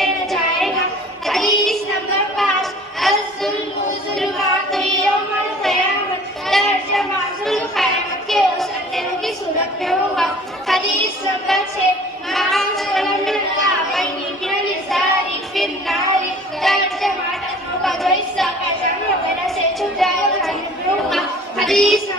में न जाएगा। हदीस नंबर 5, अज़्ज़ुल्मु ज़ुल्मातुन यौमल क़यामत, तर्जुमा ज़ुल क़यामत के उस अंधेरों की सूरत में होगा। हदीस नंबर 6, माशरल काबैनि मिनल इज़ारि फिन्नारि, तर्जुमा टखनों का जो हिस्सा पैजामे वगैरह से छूट जाएगा जहन्नम में होगा। हदीस